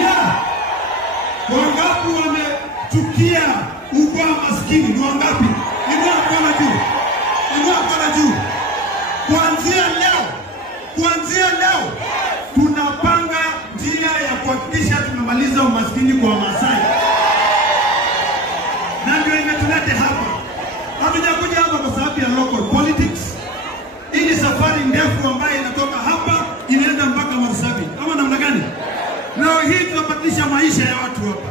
Yeah. Wangapi wamechukia ukwa maskini? Ni wangapi? Inua mkono juu. Inua mkono juu. Kuanzia leo tunapanga njia ya kuhakikisha tumemaliza umaskini kwa Masai. Na ndio imetulete hapa. Hatujakuja hapa kwa sababu ya local politics. Hii ni safari ndefu ambayo inatoka hapa inaenda mpaka Marsabit. Kama namna gani? Leo hii tunabadilisha maisha ya watu hapa.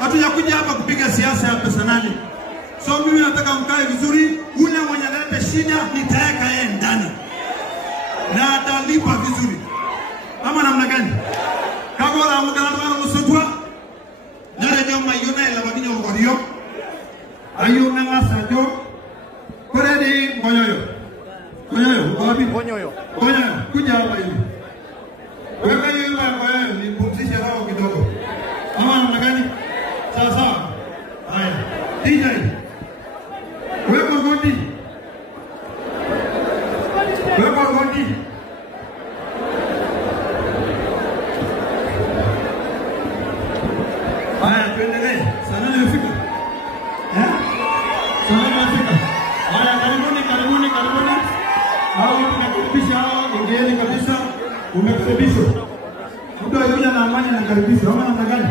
Hatujakuja hapa kupiga siasa ya pesa nani. So mimi nataka mkae vizuri, ule mwenye analeta shida nitaweka yeye ndani. Na atalipa vizuri. Ama namna gani? Kabla mgana msotwa. Nare nyoma yuna ila badinyo ngorio. Ayo nangasajo. Koredi ngoyoyo. Wapi? Ngoyoyo. Kuja hapa hivi. Wewe yule ngoyoyo ni pumzisha roho kidogo. Ama namna gani? Sasa. Haya. DJ. Wewe ngodi. Haya, tuendelee. Sana nimefika. Sana nimefika. Haya, karibuni. Hao tunakaribisha ngeni kabisa. Umekaribishwa. Mtu akija na amani anakaribishwa. Ama namna gani?